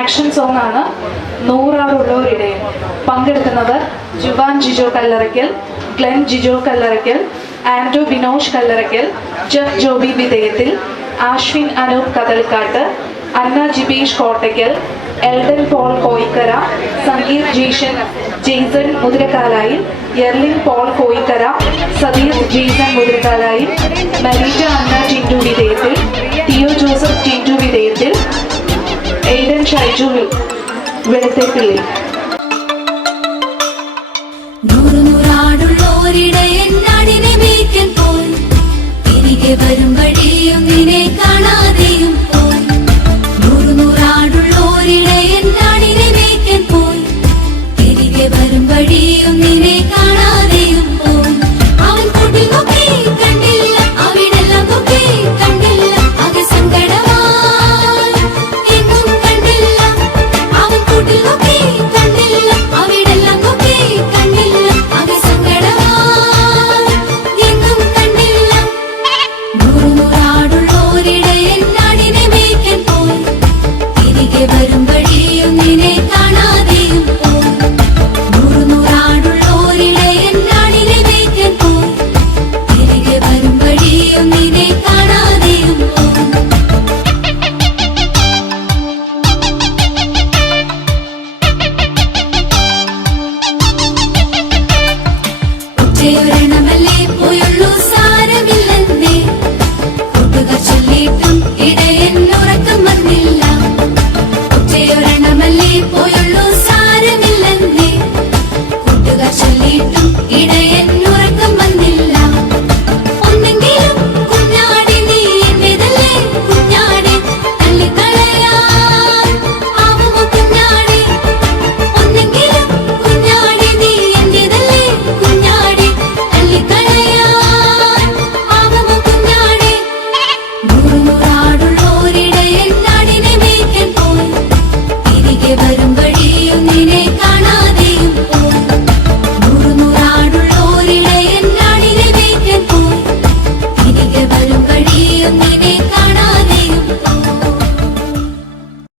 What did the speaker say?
Action song ആണ്. 100 പങ്കെടുക്കുന്നവർ Juan Jijo Kallarackal, Glen Jijo Kallarackal, Ando Binosh Kallarackal, Jeff Joby Vidheyathil, Ashwin Anoop Kathalkattu, Anna Jibeesh Kottakkal, Eldon Paul Koikkara, Sangeer Jason Muthirakalayil, Yerlin Paul Koikkara, Satheer Jason Muthirakalayil, Mareeja Anna Tindu Vidheyathil, Teo Joseph Tindu Vidheyathil, Aiden Shaiju Veluthepilly. നൂറാടുള്ളോരിടയൻ നാടിനെ മേയ്ക്കാൻ പോയി തിരികെ വരും വഴിയും നിന്നെ കാണാൻ